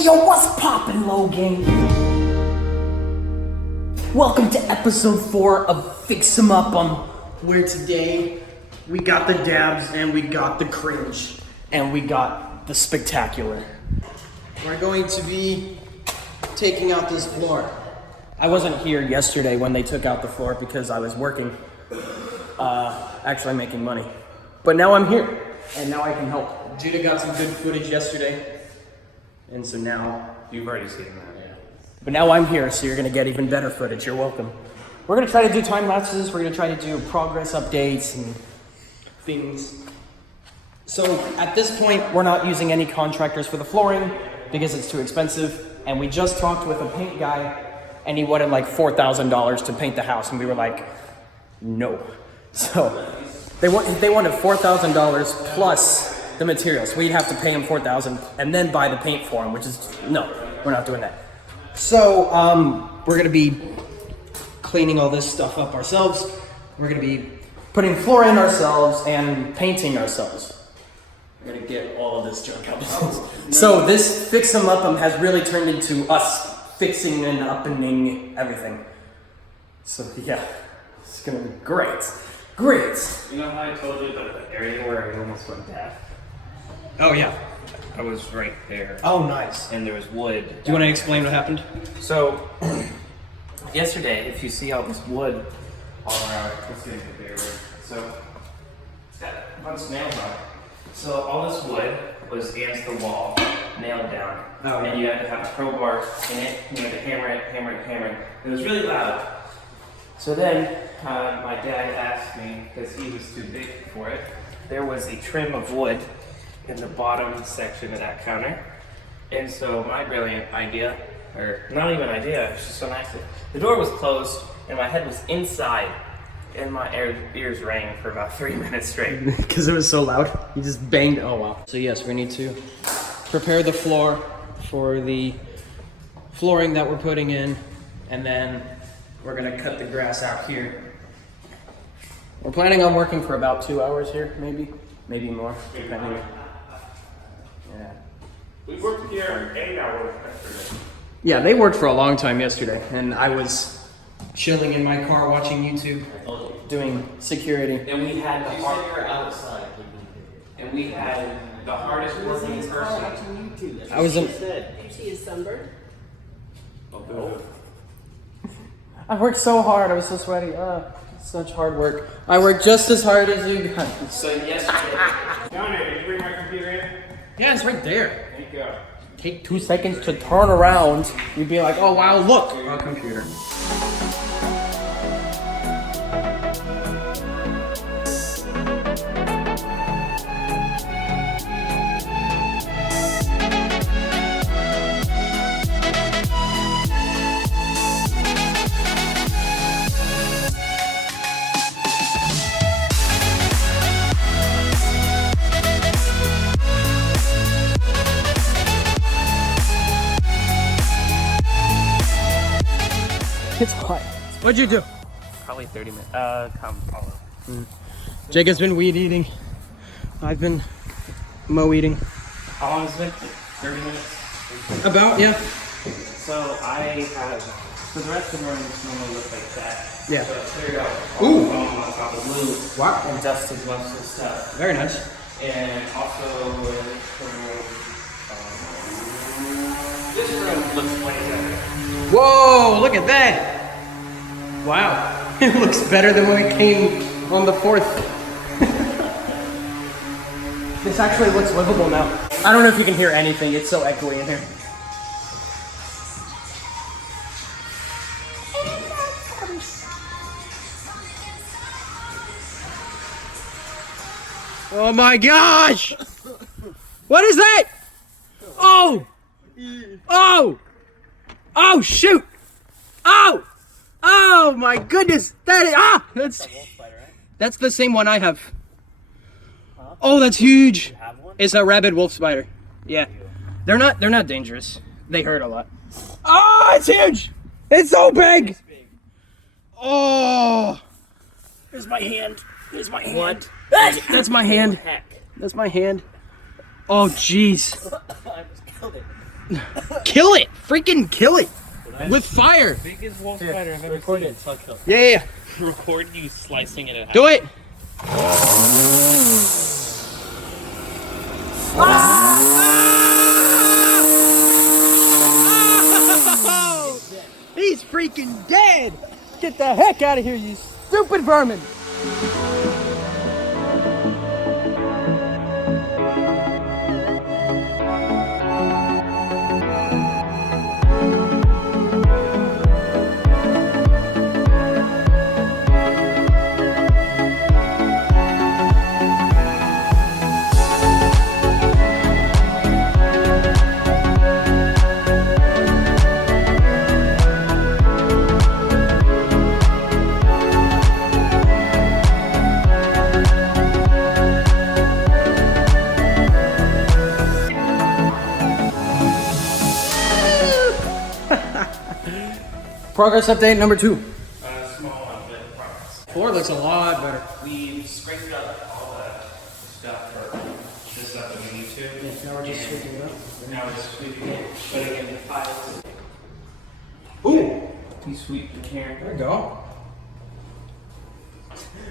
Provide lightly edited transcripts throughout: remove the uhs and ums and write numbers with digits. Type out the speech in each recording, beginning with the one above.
Hey yo, what's poppin', Logan? Welcome to episode 4 of Fix 'em Up, where today we got the dabs and we got the cringe and we got the spectacular. We're going to be taking out this floor. I wasn't here yesterday when they took out the floor because I was working, actually making money. But now I'm here and now I can help. Judah got some good footage yesterday. And so now, you've already seen that, yeah. But now I'm here, so you're gonna get even better footage. You're welcome. We're gonna try to do time lapses. We're gonna try to do progress updates and things. So at this point, we're not using any contractors for the flooring because it's too expensive. And we just talked with a paint guy, and he wanted like $4,000 to paint the house, and we were like, no. So they wanted $4,000 plus the materials. We'd have to pay him $4,000 and then buy the paint for him, which is, no, we're not doing that. So we're gonna be cleaning all this stuff up ourselves. We're gonna be putting floor in ourselves and painting ourselves. We're gonna get all of this junk out. So this Fix 'em Up has really turned into us fixing and upping everything. So yeah, it's gonna be great. Great. You know how I told you about the area where I almost went deaf? Oh yeah. I was right there. Oh nice. And there was wood. Do you want to explain what happened? So, yesterday, if you see all this wood all around, let's get it there. So, it's got a bunch of nails on it. So all this wood was against the wall, nailed down. Oh. And you had to have a crowbar in it, you had to hammer it. It was really loud. So then, my dad asked me, because he was too big for it, there was a trim of wood in the bottom section of that counter. And so my brilliant idea, or not even idea, it's just so nice. The door was closed and my head was inside and my ears rang for about 3 minutes straight. Because it was so loud. You just banged. Oh wow. So yes, we need to prepare the floor for the flooring that we're putting in, and then we're gonna cut the grass out here. We're planning on working for about 2 hours here, maybe more, depending. Yeah. We worked here 8 hours yesterday. Yeah, they worked for a long time yesterday, and I was chilling in my car watching YouTube, doing security. And we had the hardest working person. I was in. Did you see his sunburn? Oh. I worked so hard. I was so sweaty. Such hard work. I worked just as hard as you guys. So yesterday. Down there, did you bring my computer in? Yeah, it's right there. There you go. Take 2 seconds to turn around. You'd be like, oh wow, look, our computer. It's hot. What'd you do? Probably 30 minutes. Come follow. Jake has been weed eating. I've been mow eating. How long has it been? 30 minutes? About, yeah. So I have, for the rest of the room, it's normally look like that. Yeah. So I cleared out all the foam on top of glue. Wow. And dusted most of the stuff. Very nice. And also, this room looks way better. Whoa, look at that. Wow. It looks better than when it came on the 4th. This actually looks livable now. I don't know if you can hear anything. It's so echoey in here. Oh my gosh! What is that? Oh! Oh! Oh shoot! Oh! Oh my goodness! That is that's the same one I have. Huh? Oh, that's huge! You have one? It's a rabid wolf spider. Yeah, they're not dangerous. They hurt a lot. Oh, it's huge! It's so big! Oh! Here's my hand. Here's my hand. What? That's my hand. Heck. That's my hand. Oh jeez. I just killed it. Kill it! Freaking kill it! With fire! Biggest wolf spider I've ever seen. Yeah. Record you slicing it in half. Do it! He's freaking dead! Get the heck out of here, you stupid vermin! Progress update number 2. Small one, but progress. 4 looks a lot better. We scraped up all the stuff for the stuff that we need to. Now we're just sweeping it up. Now we're just sweeping it, putting it in the piles. Ooh! We sweep in here. There we go.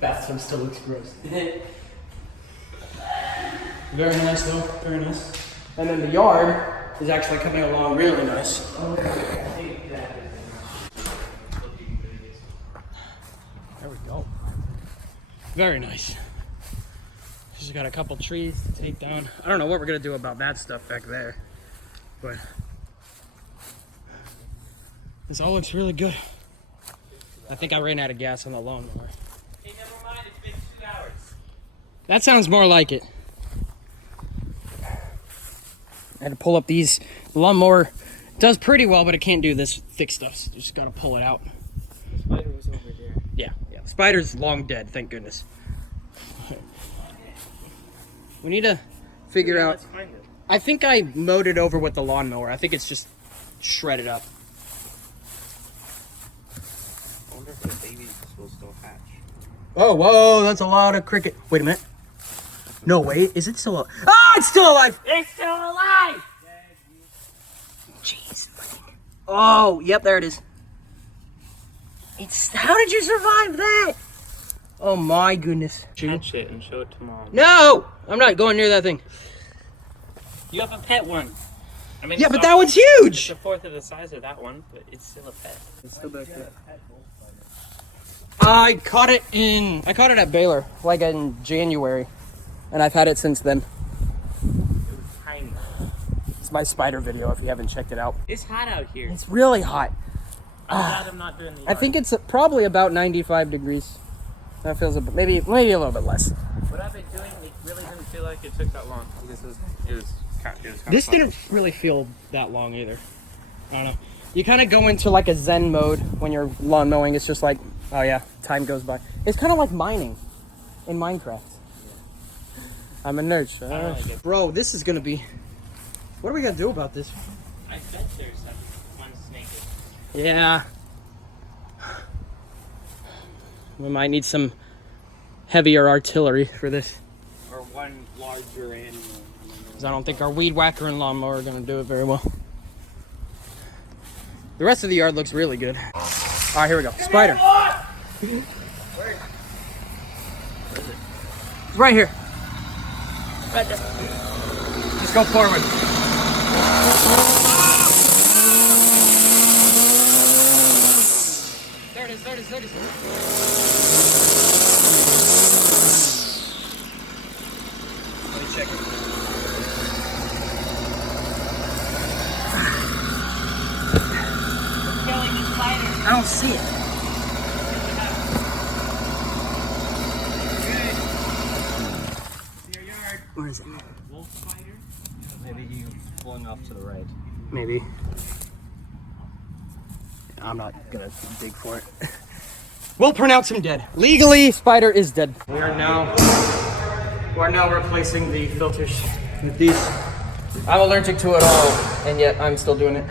Bathroom still looks gross. Very nice though, very nice. And then the yard is actually coming along really nice. There we go. Very nice. Just got a couple trees to take down. I don't know what we're gonna do about that stuff back there, but this all looks really good. I think I ran out of gas on the lawnmower. Hey, never mind, it's been 2 hours. That sounds more like it. I had to pull up these. The lawnmower does pretty well, but it can't do this thick stuff. So you just gotta pull it out. The spider was over there. Yeah. The spider's long dead, thank goodness. We need to figure out. Let's find it. I think I mowed it over with the lawnmower. I think it's just shredded up. I wonder if the babies will still hatch. Oh, whoa, that's a lot of cricket. Wait a minute. No, wait, is it still alive? Ah, it's still alive! It's still alive! Jeez. Oh, yep, there it is. How did you survive that? Oh my goodness. Catch it and show it to mom. No! I'm not going near that thing. You have a pet one. I mean, Yeah, it's but not- that one's It's huge! a fourth of the size of that one, but it's still a pet. It's still back there. I caught it at Baylor, like in January. And I've had it since then. It was tiny. It's my spider video if you haven't checked it out. It's hot out here. It's really hot. I'm glad I'm not doing the I think it's probably about 95 degrees. That feels a bit, maybe a little bit less. What I've been doing, it really didn't feel like it took that long. This was, it was kind of This fun. didn't really feel that long either. I don't know. You kind of go into like a zen mode when you're lawn mowing. It's just like, oh yeah, time goes by. It's kind of like mining in Minecraft. I'm a nerd. So I don't like it. Bro, this is gonna be. What are we gonna do about this? I bet there's one snake. Yeah. We might need some heavier artillery for this. Or one larger animal. Because I don't think our weed whacker and lawnmower are gonna do it very well. The rest of the yard looks really good. All right, here we go. Spider. Where? It's right here. Right there. Just go forward. There it is, there it is, there it is. Let me check it. Killing the spider. I don't see it. See your yard. Where is it? Wolf spider. Maybe you flung off to the right. Maybe. I'm not gonna dig for it. We'll pronounce him dead. Legally, spider is dead. We are now replacing the filters with these. I'm allergic to it all, and yet I'm still doing it.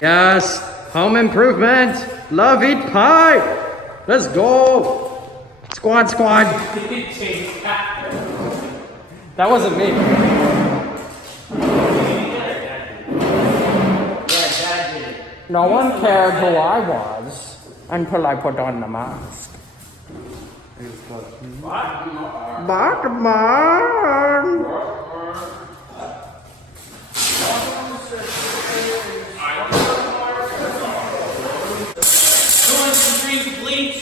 Yes, home improvement. Love eat pie. Let's go. Squad. That wasn't me. No one cared who I was until I put on the mask. Batman! Who wants to drink bleach?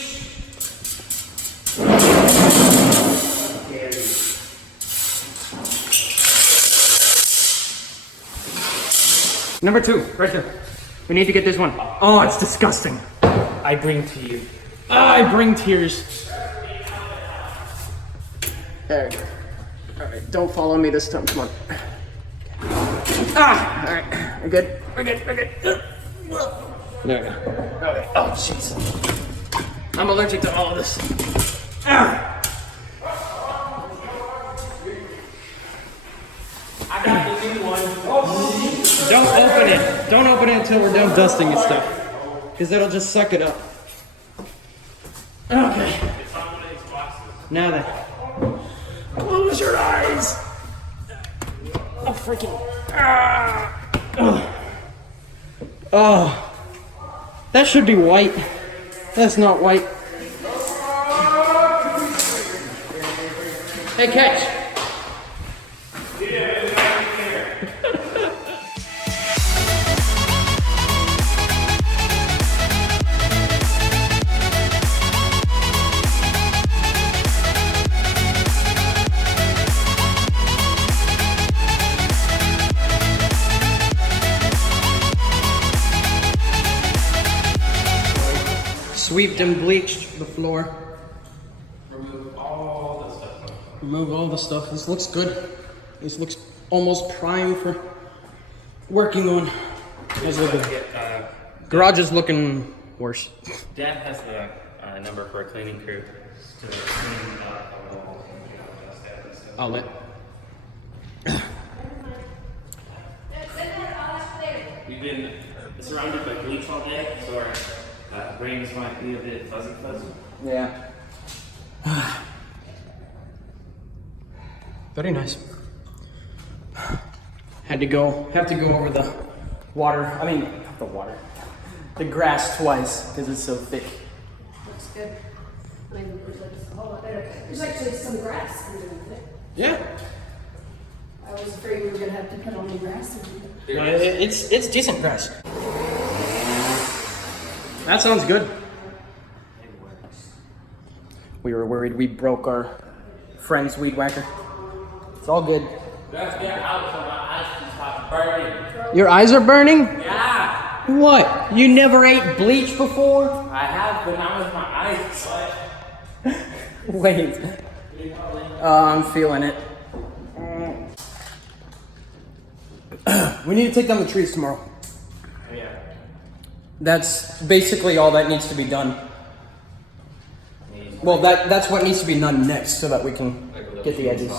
Number 2, right there. We need to get this one. Oh, it's disgusting. I bring to you. I bring tears. There. Alright, don't follow me this time. Come on. Alright. We're good. There we go. Okay. Oh, jeez. I'm allergic to all of this. I got the new one. Don't open it. Don't open it until we're done dusting and stuff. Because that'll just suck it up. Okay. It's on one of these boxes. Now then. Close your eyes. Oh, freaking. Oh. That should be white. That's not white. Hey, catch. Sweeped and bleached the floor. Remove all the stuff. Remove all the stuff. This looks good. This looks almost prime for working on. It's looking. Garage is looking worse. Dad has the number for a cleaning crew to clean up the walls and stuff. Outlet. We've been surrounded by bleach all day, so our brains might be a bit fuzzy. Yeah. Very nice. Have to go over the water. I mean, not the water. The grass twice because it's so thick. Looks good. I mean, there's a whole lot better. There's actually some grass underneath it. Yeah. I was afraid we were gonna have to put on the grass. No, it's decent grass. That sounds good. We were worried we broke our friend's weed whacker. It's all good. That's get out so my eyes can stop burning. Your eyes are burning? Yeah, What? You never ate bleach before? I have, but now with my eyes shut. Wait. I'm feeling it. We need to take down the trees tomorrow. Yeah. That's basically all that needs to be done. Well, that's what needs to be done next so that we can get the edges.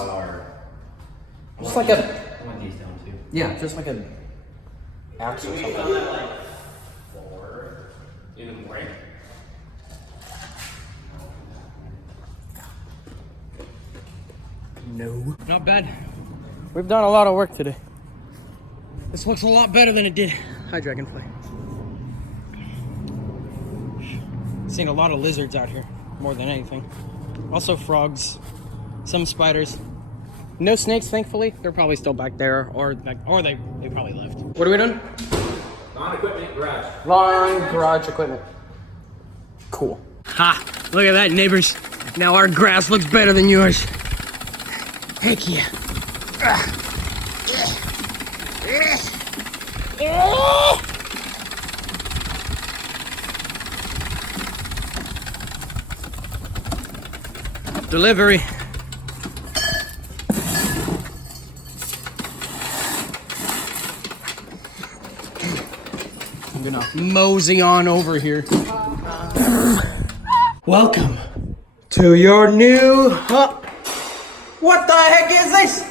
Just like a... I want these down too. Yeah, just like a axe or something. At like 4 in the morning. No. Not bad. We've done a lot of work today. This looks a lot better than it did. Hi, Dragonfly. Seen a lot of lizards out here, more than anything. Also frogs, some spiders. No snakes, thankfully. They're probably still back there, or they probably left. What are we doing? Lawn equipment garage. Lawn garage equipment. Cool. Ha! Look at that, neighbors. Now our grass looks better than yours. Heck yeah. Delivery. I'm gonna mosey on over here. Welcome to your new hut. What the heck is this?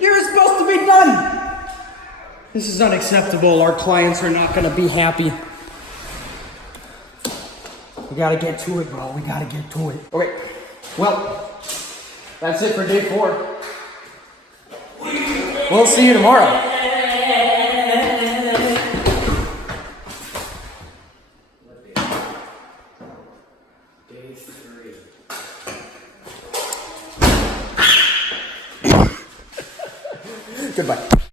You're supposed to be done. This is unacceptable. Our clients are not gonna be happy. We gotta get to it, bro. We gotta get to it. Okay. Well, that's it for day 4. We'll see you tomorrow. Day 3. Goodbye.